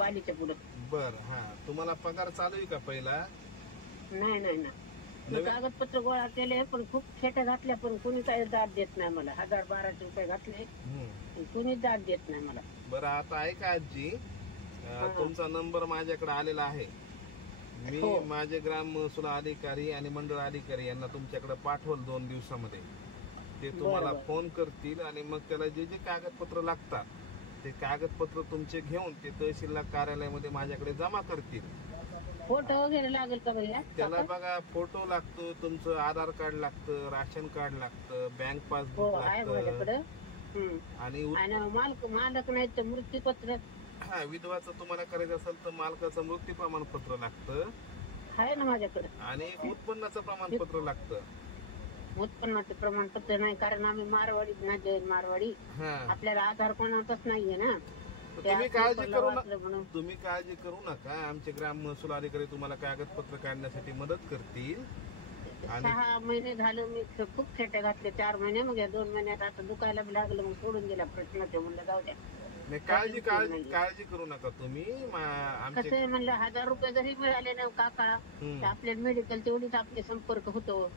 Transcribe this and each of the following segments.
पालीच्या पुढे. बर, हा. तुम्हाला पगार चालू आहे का पहिला? नाही नाही ना, मी कागदपत्र गोळा केले पण खूप खेट्या घातल्या, पण कोणी काही दाद देत नाही मला. 1000-1200 रुपये घातले, कोणी दाद देत नाही मला. बरं, आता ऐका आजी, तुमचा नंबर माझ्याकडे आलेला आहे. मी माझे ग्राम महसूल अधिकारी आणि मंडळ अधिकारी यांना तुमच्याकडे पाठवल 2 दिवसामध्ये. ते तुम्हाला फोन करतील आणि मग त्याला जे जे कागदपत्र लागतात ते कागदपत्र तुमचे घेऊन ते तहसीलदार कार्यालयामध्ये माझ्याकडे जमा करतील. फोटो वगैरे लागेल का भैया? त्याला बघा, फोटो लागतो, तुमचं आधार कार्ड लागतं, राशन कार्ड लागतं, बँक पासबुक लागतं आणि मालक नाही तर मृत्यूपत्र. हा, विधवाचं तुम्हाला करायचं असेल तर मालकाचं मृत्यू प्रमाणपत्र लागतं आहे ना माझ्याकडे, आणि उत्पन्नाचं प्रमाणपत्र लागतं. उत्पन्नाचं प्रमाणपत्र नाही, कारण आम्ही मारवाडी ना, जैन मारवाडी, आपल्याला आधार कोणाचाच नाहीये ना. तुम्ही काळजी करू नका, आमचे ग्राम महसूल अधिकारी तुम्हाला कागदपत्र काढण्यासाठी मदत करतील. 6 महिने झाले मी खूप खेट्या घातले, 4 महिने, मग 2 महिन्यात आता दुखायला बी लागलं, मग सोडून गेला प्रश्न. ते म्हणलं जाऊ द्या, काळजी करू नका तुम्ही. कसं आहे म्हणलं, 1000 रुपये जरी मिळाले ना काका, आपल्या मेडिकल तेवढीच आपले संपर्क होतो.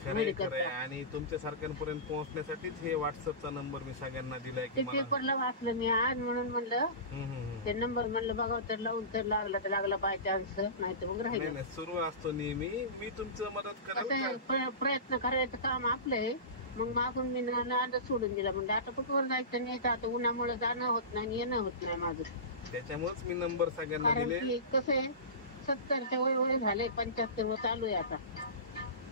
खरंय, आणि तुमच्या सारख्यांपर्यंत पोहोचण्यासाठीच हे व्हॉट्सअपचा नंबर मी सगळ्यांना दिलाय. ते पेपरला वाचलं मी आज, म्हणून म्हणलं ते नंबर म्हणलं बघावं, तर लावून तर लागला तर लागला बाय चान्स, नाही तर मग राहिलं. सुरू असतो नेहमी, मी तुमचं मदत करेन. प्रयत्न करायचं काम आपलं आहे. मग मागून मी नादच सोडून दिला, म्हणजे आता कुठवर जायचं नाही, आता उन्हामुळे जाणं होत नाही, येणं होत नाही माझं. त्याच्यामुळेच मी नंबर सगळ्यांना दिले. कसं आहे, 70च्या वय झाले, 75 चालू आहे आता.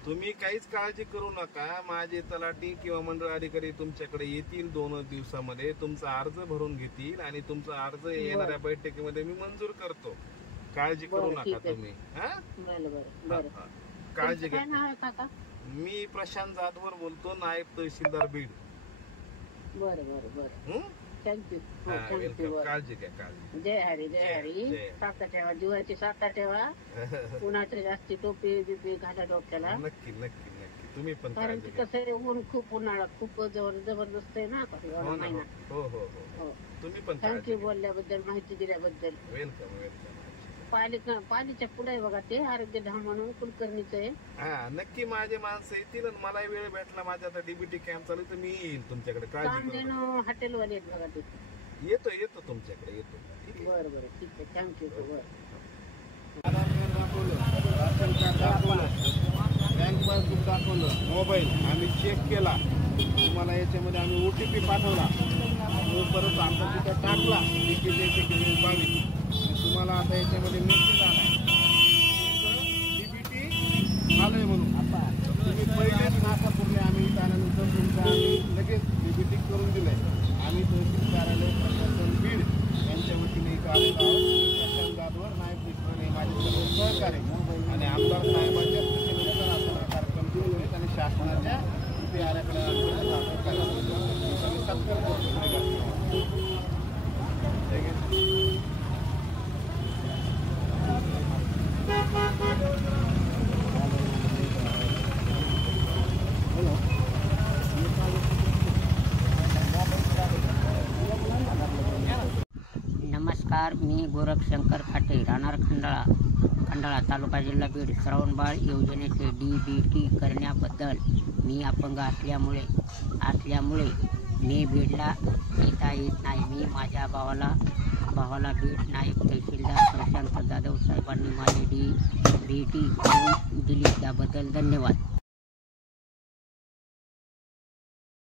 तुम्ही काहीच काळजी करू नका, माझे तलाठी किंवा मंडळ अधिकारी तुमच्याकडे येतील 2 दिवसामध्ये, तुमचा अर्ज भरून घेतील आणि तुमचा अर्ज येणाऱ्या बैठकीमध्ये मी मंजूर करतो. काळजी करू नका तुम्ही. काळजी घ्या. मी प्रशांत जाधवर बोलतो, नायब तहसीलदार बीड. बरं थँक्यू. काळजी घ्या, काळजी. जय हरी, जय हरी. साता ठेवा, जीवाची साता ठेवा. उन्हाची जास्ती टोपी बिपी घाला डोक्याला. नक्की नक्की नक्की, तुम्ही पण. कारण की कसं आहे, ऊन खूप, उन्हाळा खूप जबरदस्त आहे ना महिना. हो, तुम्ही पण. थँक्यू बोलल्याबद्दल, माहिती दिल्याबद्दल. वेलकम. पालीच्या पुढे बघा ते आरोग्य धाम म्हणून कुलकर्णीचं आहे. हा, नक्की माझे माणसं येतील आणि मला वेळ भेटला, माझ्या आता डीबीटी कॅम्प चालू, तर मी येईल तुमच्याकडे. हॉटेलवाले आहेत बघा ते. येतो तुमच्याकडे, येतो. बरं ठीक आहे, थँक्यू. राशन कार्ड दाखवलं, बँक पासबुक दाखवलं, मोबाईल आम्ही चेक केला, तुम्हाला याच्यामध्ये आम्ही OTP पाठवला, तो परत आमचा तिथं टाकला, 22. तुम्हाला आता याच्यामध्ये मेसेज आलाय डीबीटी आलंय म्हणून. तुम्ही पहिलेच नाका पुरले, आम्ही इथं आल्यानंतर तुमचं आम्ही लगेच डीबीटी करून दिलंय. आम्ही तहसील कार्यालय प्रशासन बीड यांच्या वतीने इथं आलेलो आहोत. प्रशांत जाधवर, नायब तहसीलदार, माझे सर्व सहकारी आणि आमदार साहेबांच्या सूचनेनुसार आपण कार्यक्रम केले आहेत आणि शासनाच्या इथे आल्याकडे सत्कार करतो. नमस्कार, मी गोरखशंकर खाटे, राहणार खंडाळा, तालुका जिल्हा बीड. श्रावणबाळ योजनेचे DBT करण्याबद्दल मी अपंग असल्यामुळे मी बीडला येता येत नाही. मी माझ्या भावाला बीड नायब तहसीलदार प्रशांत जाधव साहेबांनी माझी DBT करून दिली, त्याबद्दल धन्यवाद.